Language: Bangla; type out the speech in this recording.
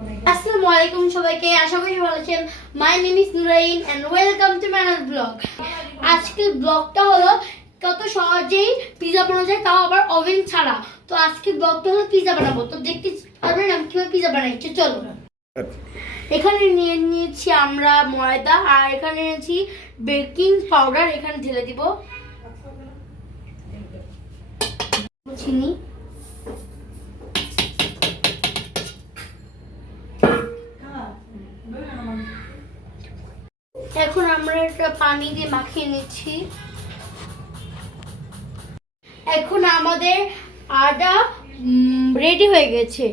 আসসালামু আলাইকুম সবাইকে, আশা করি ভালো আছেন। My name is Nurain and welcome to my blog. আজকের ব্লগটা হলো কত সহজেই পিজা বানানো যায়, তাও আবার ওভেন ছাড়া। তো আজকের ব্লগটা হলো পিজা বানাবো। তো দেখতে পারবেন আমি কিভাবে পিজা বানাচ্ছি, চলো। এখানে নিয়ে নিয়েছি আমরা ময়দা, আর এখানে নিয়েছি বেকিং পাউডার। এখানে ঢেলে দিব চিনি। এখন আমরা এটা পানি দিয়ে মাখিয়ে নিচ্ছি। এখন আমাদের আটা রেডি হয়ে গেছে।